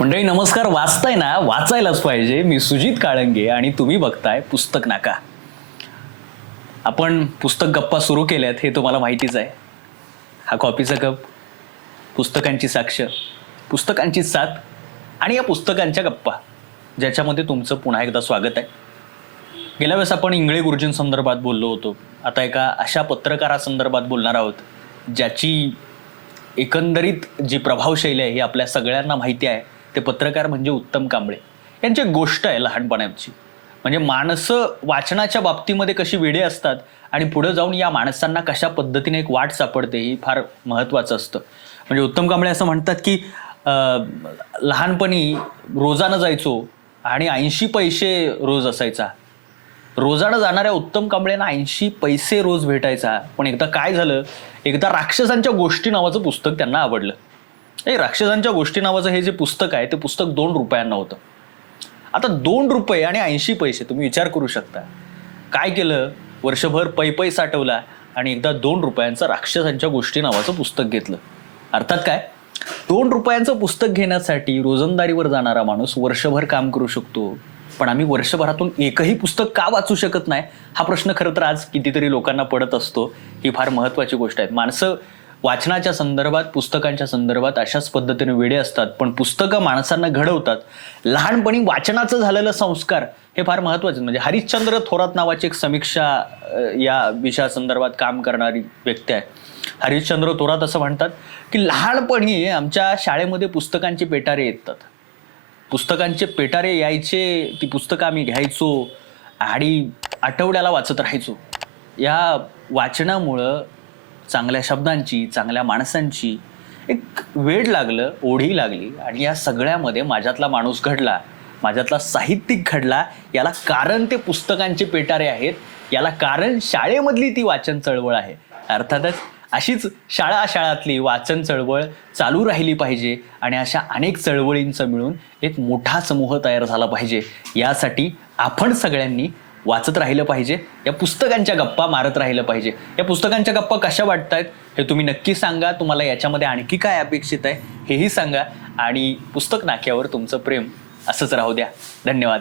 मंडळी नमस्कार. वाचताय ना? वाचायलाच पाहिजे. मी सुजित काळंगे आणि तुम्ही बघताय पुस्तक नाका. आपण पुस्तक गप्पा सुरू केल्यात हे तुम्हाला माहितीच आहे. हा कॉपीचा कप पुस्तकांची साक्ष पुस्तकांची साथ आणि या पुस्तकांच्या गप्पा ज्याच्यामध्ये तुमचं पुन्हा एकदा स्वागत आहे. गेल्या वेळेस आपण इंगळे गुरुजींसंदर्भात बोललो होतो. आता एका अशा पत्रकारासंदर्भात बोलणार आहोत ज्याची एकंदरीत जी प्रभावशैली आहे ही आपल्या सगळ्यांना माहिती आहे. ते पत्रकार म्हणजे उत्तम कांबळे. यांची एक गोष्ट आहे लहानपणाची. म्हणजे माणसं वाचनाच्या बाबतीमध्ये कशी वेडे असतात आणि पुढे जाऊन या माणसांना कशा पद्धतीने एक वाट सापडते ही फार महत्त्वाचं असतं. म्हणजे उत्तम कांबळे असं म्हणतात की लहानपणी रोजानं जायचो आणि ऐंशी पैसे रोज असायचा. रोजानं जाणाऱ्या उत्तम कांबळेंना ऐंशी पैसे रोज भेटायचा. पण एकदा काय झालं? एकदा राक्षसांच्या गोष्टी नावाचं पुस्तक त्यांना आवडलं. हे राक्षसांच्या गोष्टी नावाचं हे जे पुस्तक आहे ते पुस्तक दोन रुपयांना होतं. आता दोन रुपये आणि ऐंशी पैसे तुम्ही विचार करू शकता. काय केलं? वर्षभर पै पै साठवला आणि एकदा दोन रुपयांचं राक्षसांच्या गोष्टी नावाचं पुस्तक घेतलं. अर्थात काय? दोन रुपयांचं पुस्तक घेण्यासाठी रोजंदारीवर जाणारा माणूस वर्षभर काम करू शकतो. पण आम्ही वर्षभरातून एकही पुस्तक का वाचू शकत नाही? हा प्रश्न खरं तर आज कितीतरी लोकांना पडत असतो. ही फार महत्वाची गोष्ट आहे. माणसं वाचनाच्या संदर्भात पुस्तकांच्या संदर्भात अशाच पद्धतीने वेडे असतात. पण पुस्तकं माणसांना घडवतात. लहानपणी वाचनाचं झालेलं संस्कार हे फार महत्त्वाचे म्हणजे हरिश्चंद्र थोरात नावाची एक समीक्षा या विषयासंदर्भात काम करणारी व्यक्ती आहे. हरिश्चंद्र थोरात असं म्हणतात की लहानपणी आमच्या शाळेमध्ये पुस्तकांचे पेटारे येतात. पुस्तकांचे पेटारे यायचे ती पुस्तकं आम्ही घ्यायचो आणि आठवड्याला वाचत राहायचो. या वाचनामुळं चांगल्या शब्दांची चांगल्या माणसांची एक वेळ लागलं ओढी लागली आणि या सगळ्यामध्ये माझ्यातला माणूस घडला माझ्यातला साहित्यिक घडला याला कारण ते पुस्तकांचे पेटारे आहेत याला कारण शाळेमधली ती वाचन चळवळ आहे. अर्थातच अशीच शाळा शाळातली वाचन चळवळ चालू राहिली पाहिजे आणि अशा अनेक चळवळींचं मिळून एक मोठा समूह तयार झाला पाहिजे. यासाठी आपण सगळ्यांनी वाचत राहिलं पाहिजे या पुस्तकांच्या गप्पा मारत राहिलं पाहिजे. या पुस्तकांच्या गप्पा कशा वाटत आहेत हे तुम्ही नक्की सांगा. तुम्हाला याच्यामध्ये आणखी काय अपेक्षित आहे हेही सांगा. आणि पुस्तक नाक्यावर तुमचं प्रेम असंच राहू द्या. धन्यवाद.